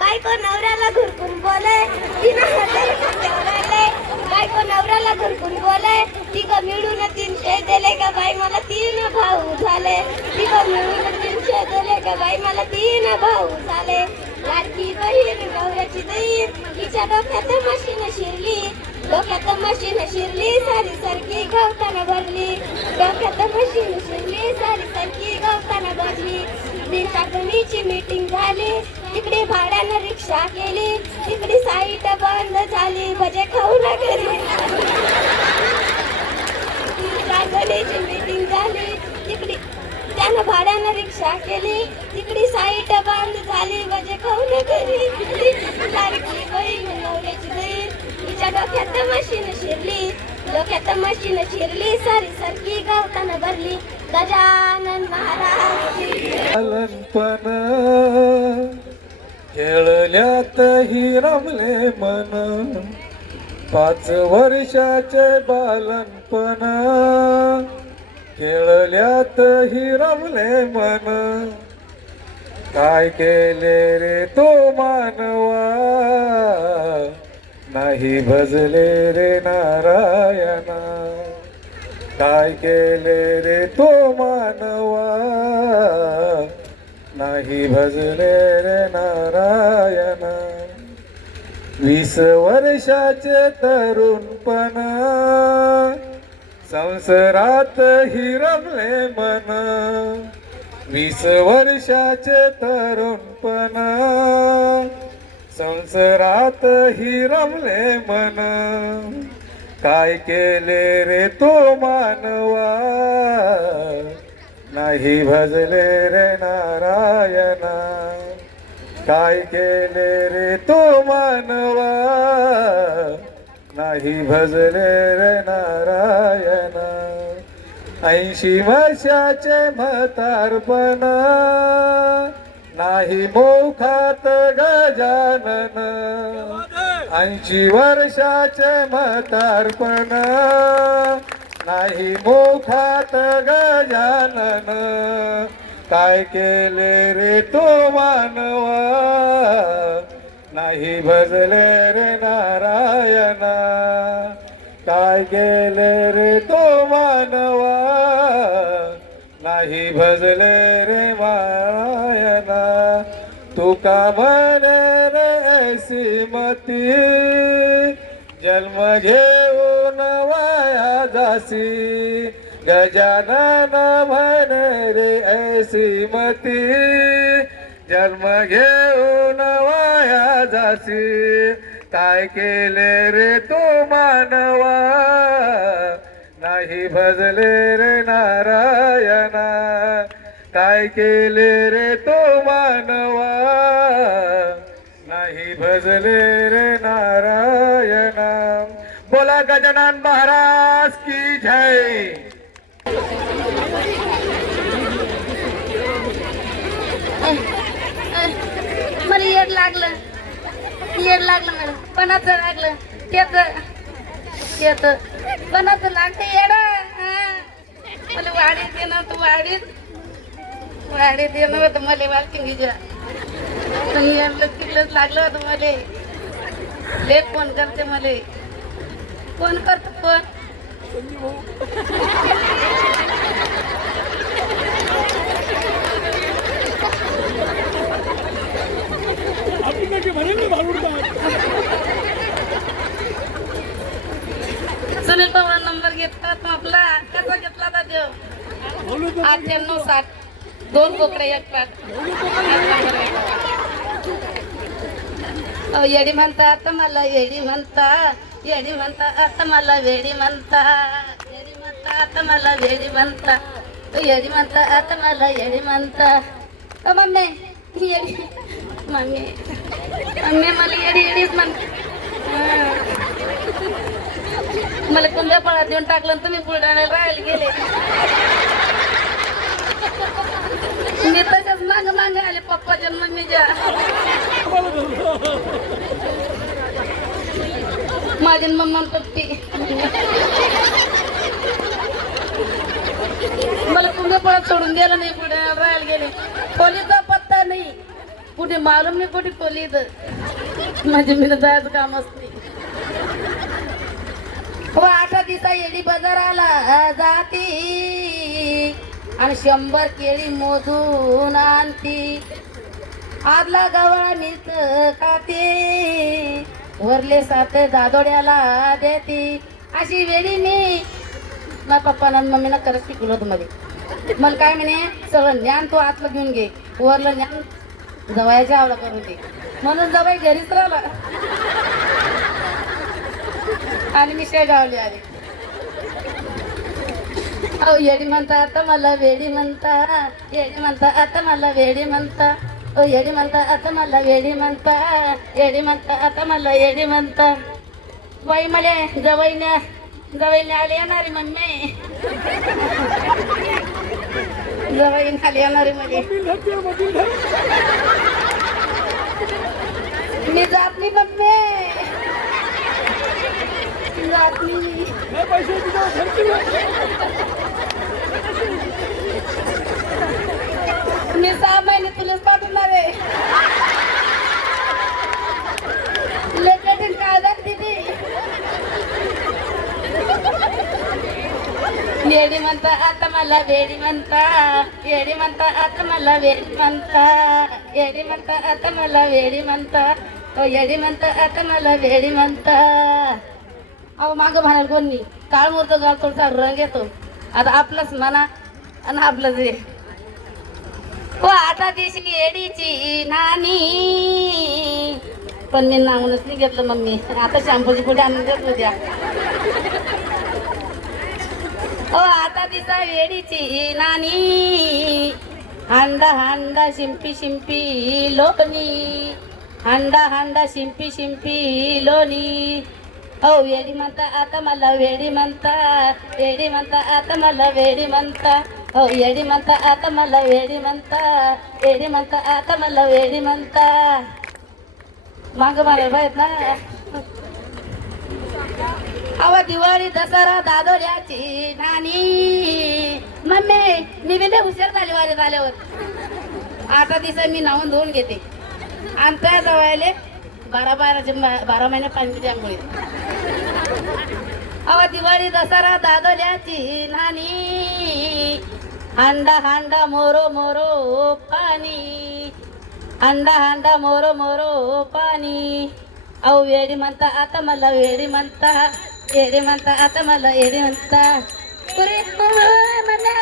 बायको नवऱ्याला घुरकून बोले तीन हजार खात्यावर आले बायको नवऱ्याला घुरकून बोले तिघ मिळून तीनशे दिले का बाई मला तीन भाऊ झाले तिघ मिळून तीनशे दिले का बाई? मला तीन भाऊ झाले. लाडकी बहीण नवऱ्याची दहीण तिच्या डोक्यात मशीन शिरली. डोक्यात मशीन शिरली सारी सारखी गवताना भरली. डोक्यात मशीन शिरली सारी सारखी गवताना भरली. दिनशाकणीची मीटिंग झाली? तिकडे भाड्यानं रिक्षा केली. तिकडे साईट बंद झाली भजे खाऊ ना घरी दिनशाकणीची मीटिंग झाली. तिकडे त्यानं भाड्यानं रिक्षा केली. तिकडे साईट बंद झाली भजे खाऊ ना घरी सारखी बहीण तिच्या डोक्यात मशीन शिरली. डोक्यात मशीन शिरली. सारी सारखी गावताना भरली. गजानन महाराज की खेळल्यात हि रमले मन. पाच वर्षाचे बालनपण खेळल्यात हि रमले मन. काय केले रे तो मानवा? नाही भजले रे नारायणा. काय केले रे तो मानवा. नाही भजले रे नारायणा. वीस वर्षाचे तरुणपण संसारात हिरमले मन. वीस वर्षाचे तरुणपण संसारात हिरमले मन. काय केले रे तो मानवा? नाही भजले रे नारायणा. काय केले रे तो मानवा? नाही भजले रे नारायणा. ऐंशी वर्षाचे म्हातारपणा. नाही मोखात गजानन. ऐंशी वर्षाचे मतार्पण. नाही मोखात गजानन. काय केले रे तो मानवा? नाही भजले रे नारायणा. काय केले रे तो मानवा? नाही भजले रे मायना तुका म्हणे रे ऐसी मती? जन्म घेऊन वाया जासी. गजानन म्हण रे ऐसी मती. जन्म घेऊन वाया जासी. काय केले रे तू मानवा? भजले रे नारायणा. काय केले रे तो मानवा? नाही भजले रे नारायणा. बोला गजानन महाराज की जय. मला येड लागलं. येड लागलं मला. पणाचं लागलं. त्याच त्याच पणाचं लागतं येडा. मला वाढीत दे ना तू वाढीत वाढीत दे ना होतं मला वालकिंगीच्या तिकडंच लागलं होतं मला. ले फोन करते मला. फोन करतो फोन. सुनील पवार नंबर घेतला आपला. अठ्ठ्याण्णव साठ दोन बोकडे एक पाठ अहो, येडी म्हणता आता मला येडी म्हणता. येडी म्हणता आता मला वेडी म्हणता. येडी म्हणता आता मला वेडी म्हणता. येडी म्हणता आता मला येडी म्हणता. का मम्मी येडी. मम्मी. मम्मी मला येडी येडीच म्हणते मला कुंभ्या फळात देऊन टाकलं तर तुम्ही बुलढाण्याला राहायला गेले. मी तशाच माग माग आले पप्पा जन्म मम्मीच्या. माझी मम्मा पप्पी. मला तुम्ही परत सोडून गेलं नाही पुढे राहायला गेले. खोलीचा पत्ता नाही. कुठे मालूम नाही कुठे खोली माझी मी जायचं काम असते हो आठ दिवसा येडी बाजार आला जाती. आणि शंभर केळी मोजून आणती. आदला गवळा मीच खाते. वरले सात दादोड्याला देते. अशी वेळी मी. ना पप्पानं मम्मीनं करत शिकलो मध्ये. मला काय म्हणे? सगळं ज्ञान तू आतलं घेऊन घे. वरलं ज्ञान जवायच्या आवडा करून दे. म्हणून जवाई घरीच राहिला. आणि मी शेगावली आले. अहो येडी म्हणता आता मला वेडी म्हणता. येडी म्हणता आता मला वेडी म्हणता. ओ येडी म्हणता आता मला वेडी म्हणता. येडी म्हणता आता मला येडी म्हणता. बाई मला जवळने जवळने आली येणारी मम्मी. जवळने खाली येणारी मध्ये मी जात नाही मम्मी. जात नाही मी सहा महिने तुलाच पाठवणार आहे लेकटिंग कागदात दिदी येडी म्हणता आता मला वेडी म्हणता येडी म्हणता अहो मागं म्हणाल कोणी काळ मोरतो गाव थोडसा रंग येतो. आता आपलंच म्हणा आणि आपलंच हे. हो आता दिसली एडीची नानी पण मी नांगूनच नाही घेतलं मम्मी. आता शॅम्पूची पुढे आणून देत द्या हो आता दिसा वेडीची नानी हांडा हांडा शिंपी शिंपी लोणी. हांडा हांडा शिंपी शिंपी लोणी. हो वेडी म्हणता आता मला वेडी म्हणता वेडी म्हणता आता मला वेडी म्हणता. हो येडी म्हणता आता मला वेडी म्हणता वेडी म्हणता आता मला वेडी म्हणता. माग मला माहीत ना. अवा दिवाळी दसरा दादोऱ्याची नानी मम्मी मी बी हुशार झाली वारीत आल्यावर आता दिवसा मी नावून धुवून घेते. आणि त्या जवळले बारा बाराचे बारा महिने पाणी त्यामुळे अव दिवाळी दसरा दादल्याची नानी हांडा हांडा मोरो मोरो पाणी. हांडा हांडा मोरो मोरो पाणी. अहो वेडी म्हणता आता मला वेडी म्हणता. वेडी म्हणता आता मला वेडी म्हणता. पुरे म्हणा.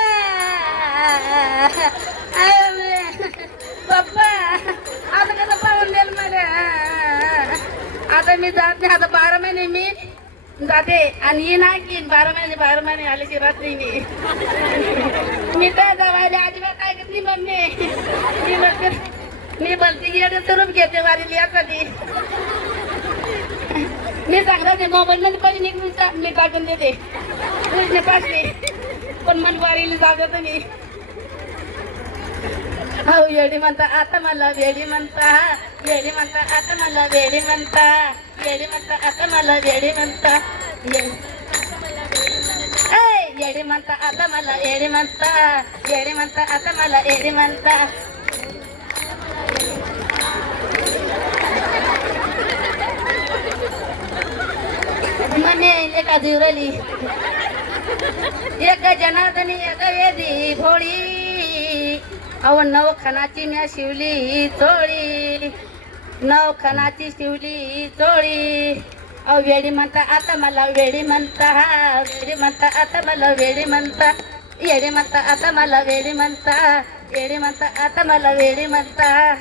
आता मी जात नाही आता बारा महिने मी जाते. आणि ये नाही की बारा महिने बारा महिने आले की रात्री मी. मी तर जावायला? अजिबात ऐकत नाही मम्मी? मी म्हणते मी बोलते येडे स्वरूप घेते वारी यासाठी. मी सांगता ते मोबाईल मध्ये पैसे निघून मी टाकून देते. तुझे पण मन वारीला जागत नाही. हो येडी म्हणता आता मला वेडी म्हणता. येडी म्हणता आता मला वेडी म्हणता. येडी म्हणता आता मला वेडी म्हणता. येडी म्हणता आता मला येडी म्हणता. येडी म्हणता आता मला येडी म्हणता. मने एका दिवरली एक जनार्दनी एक वेदी भोळी अव नव खणाची म्या शिवली चोळी. नव खणाची शिवली चोळी. अव वेडी म्हणता आता मला वेडी म्हणता वेडी म्हणता आता मला वेडी म्हणता. येडी म्हणता आता मला वेडी म्हणता. वेडी म्हणता आता मला वेडी म्हणता.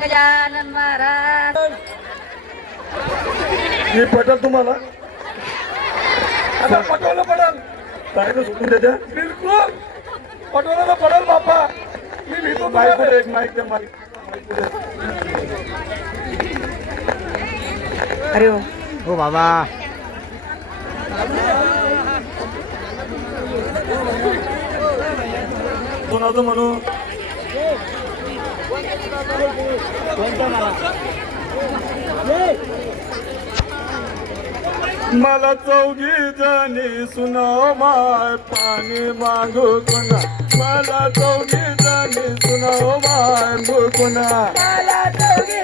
गजानन महाराज. मी पटल तुम्हाला. आता पटवलं पडल. काय न सुटून त्याच्या बिलकुल. पटवलं तर पडल बापा मी भेटतो माईक. पुढे एक माईक माईक. अरे हो. हो बाबा. कोणाचं म्हणू? मला? चौघी जणी सुनाव माय पाणी मागू कुणा मला चौघी जणी सुनाव माय कुणा मला चौघी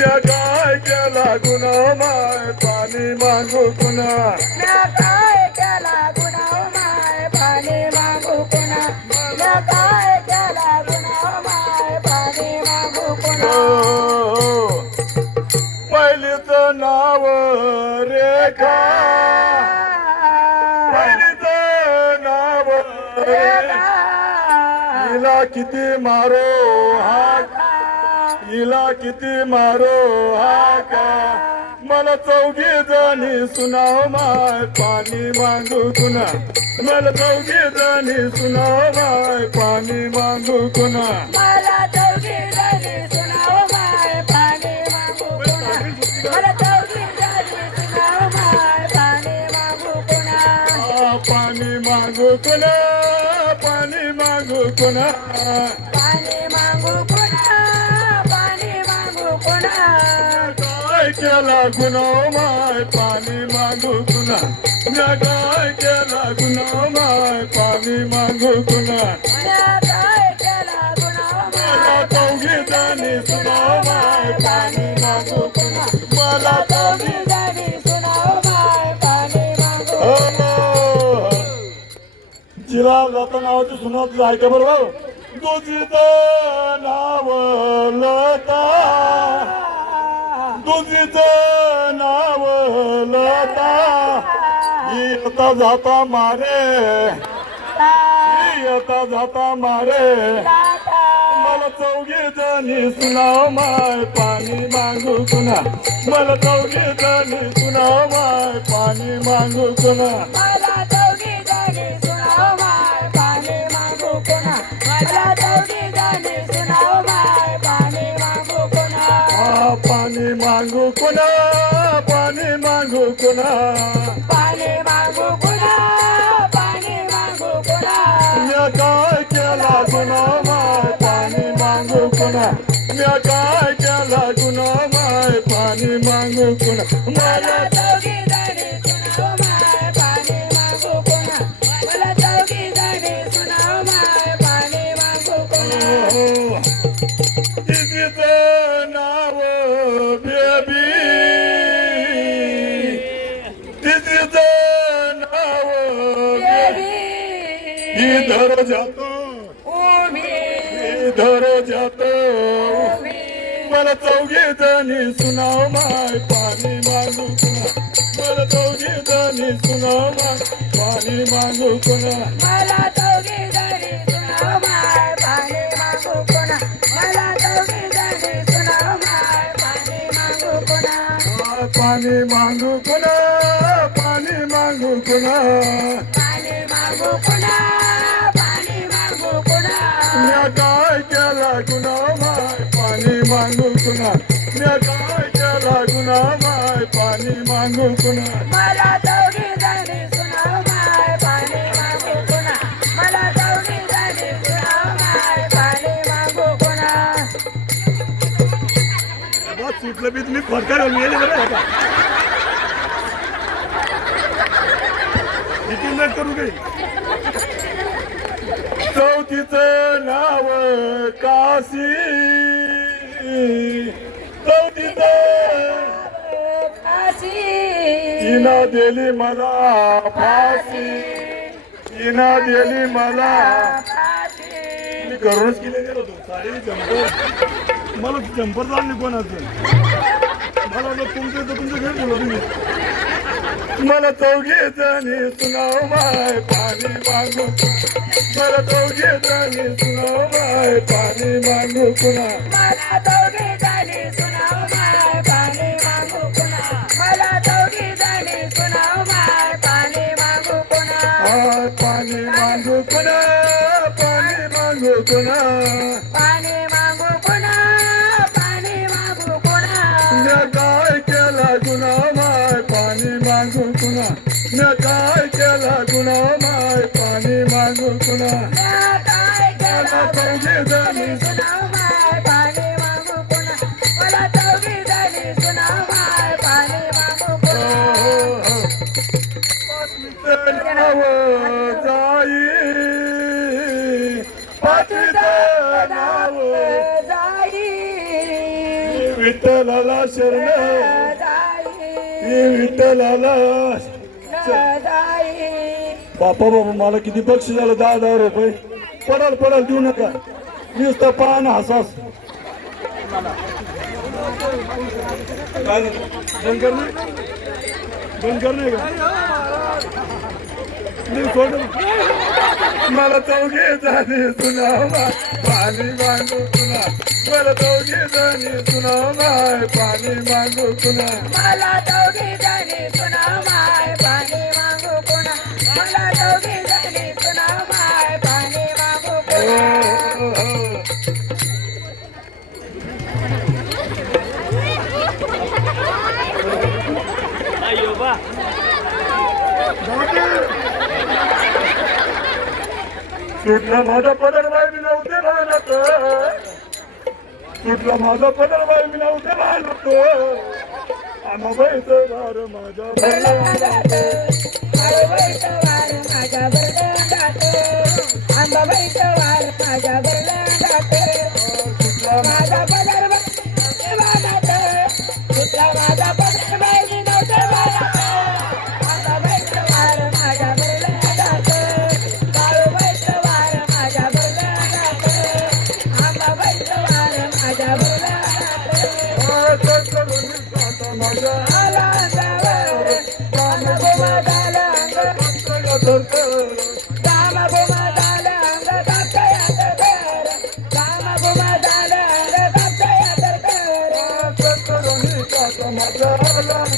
या काय केला गुन्हा माय पाणी मागू कुणा म्या काय केला गुन्हा माय पाणी मागू पुन्हा. म्या काय केला गुन्हा माय पाणी मागू पुन्हा. पहिलीच नाव रेखा. पहिलीच नाव रेखा. किती मारो हा हिला किती मारो हा का? मला चौघी जणी सुनाव माय पाणी मागू कुणा? मला चौघी जणी सुनाव माय पाणी मागू कुणा? मला चौघी जणी सुनाव माय पाणी मागू मला चौघी जणी सुनाव माय पाणी मागू आ, पाणी मागू कुणा? पाणी मागू कुणा? काय केला गुन्हा माय पाणी मागू कुणा म्या काय केला गुन्हा माय पाणी मागू गुन्हा मला माय चौघी जणी सुनाव माय पाणी मागू कुणा मला चौघी चौघी जणी सुनाव माय पाणी मागू हो. जिरा लता नावाची ऐका बरोबर तुझीचं नाव लता. तुझीचं नाव लता. येता जाता मारे. येता जाता मारे. मला चौघे जणी सुनाव माय पाणी मागू कुणा. मला चौघे जणी सुनाव माय पाणी मागू कुणा. मागू कुणा पाणी मागू कुणा. पाणी मागू पुन्हा पाणी मागू पुन्हा म्या काय केला गुन्हा माय पाणी मागू कुणा. म्या काय केला गुन्हा माय पाणी मागू कुणा. मला इधर जातो। इधर जातो। मला चौघी जणी सुनाव माय पाणी मागू कुणा मला चौघी जणी सुनाव माय पाणी मागू कुणा मला चौघी जणी सुनाव माय पाणी मागू पुन्हा मला चौघी जणी सुनाव माय पाणी मागू पुन्हा आ, पाणी मागू कुणा पाणी मागू कुणा म्या काय केला गुन्हा माय पाणी मागू कुणा म्या काय केला गुन्हा माय पाणी मागू कुणा मला चौघी जणी सुनाव माय पाणी मागू पुन्हा मला चौघी जणी सुनाव माय पाणी मागू पुन्हा सुटलं बी तुम्ही फडकार मिळेल बरं आता? इथे नाही करू काही? चौथीचं नाव काशी. चौथीचं काशी. इना दिली मला फाशी. इना दिली मला मी घरूनच केले गेलो होतो. साडी मला जम्पर चालली कोणाचं? मला तुमचं तुमचं घर गेलो तुम्ही. मला चौघे जणी सुनाव माय पाणी मागू मला दोघे जणी सुनावलाय पाणी मागू पुन्हा. मला दोघे जणी सुनावलाय पाणी मागू पुन्हा. मला दोघे जणी सुनावलाय पाणी मागू पुन्हा पाणी मागू पुन्हा. जणी सुनाव माय पाणी मागू पुन्हा मला चौघी जणी. जाई नाव जाई. विठ्ठलाला शरण. विठ्ठलाला बापा बाबा मला किती बक्षीस झालं दहा दहा रुपये. पडाल पडाल देऊ नका. नुसतं पान हसास. काय झालं? बंद कर बंद कर नाही का ना. मला चौघे झाले सुना पाणी मागू तुला. मला चौघे झाले सुना पाणी मागू तुला. मला दोघी सुटला माझा पदर बाय मी नव्हते राहणार. सुटला माझा पदर बाय मी नव्हते राहणार आमाबाईचं दार माझ्या आंबाबाईचं वार माझ्या बरं काम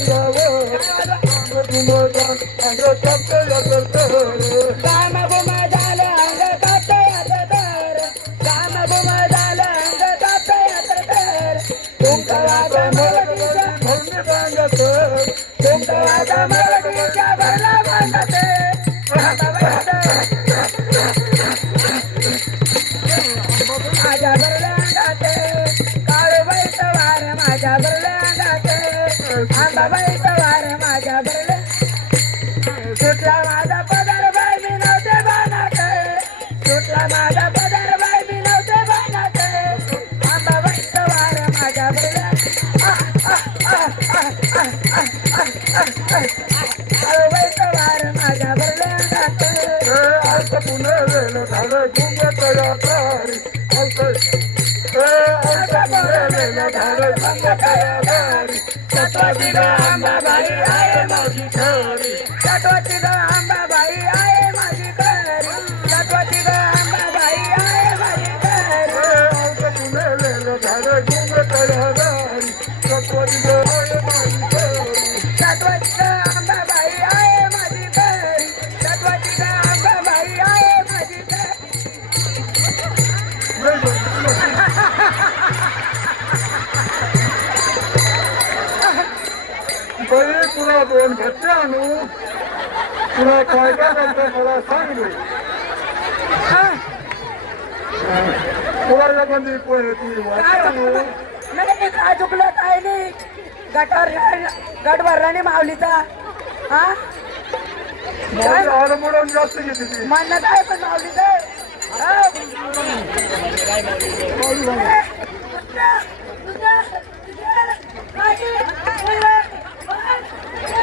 तुला दोन घरचे आणू तुला काय काय करतं मला सांग रे तुला पोहे ती वाटते काय? नाही काय चुकलं काय नाही? गटावर गट भरला नाही माऊलीचा. हा? जास्त घेते ती. म्हणणं काय पण माऊलीचं?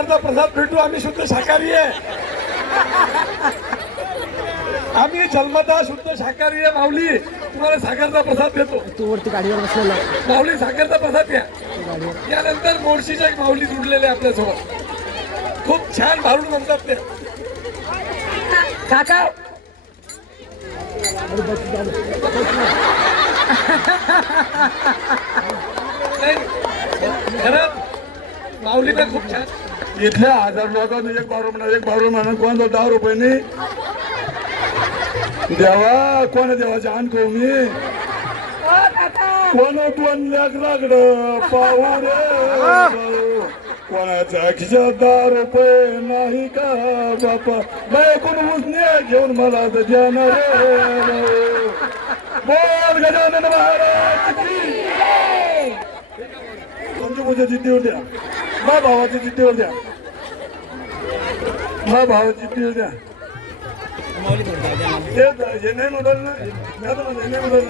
साखरचा प्रसाद भेटू आम्ही शुद्ध शाकाहारी आहे. आम्ही जन्मता शुद्ध शाकाहारी आहे माऊली. तुम्हाला साखरचा प्रसाद देतो. तू वरती गाडीवर बसलेला. माऊली साखरचा प्रसाद घ्या यानंतर मोर्शीच्या एक माऊली जुडलेले आपल्यासोबत. खूप छान भारूड म्हणतात ते. काका. नाही, खरंच माऊली तर खूप छान. इथल्या हजार लोकांनी एक बारो म्हणा एक बारो म्हणा कोणाचा दहा रुपयानी देवा कोण देवाचे आण खाऊ मी कोण दोन लाख लागड पाहू रे. भाऊ. कोणाच्या खिशात दहा रुपये नाही का बापा? नाही कोण उजने घेऊन मला तर जाणार बोल गजानन महाराज तुमची पूजा जिद्दीवर होत्या मा भावाची जिद्दीवर द्या मा भावाची जिद्दीवर द्या हे नाही म्हणत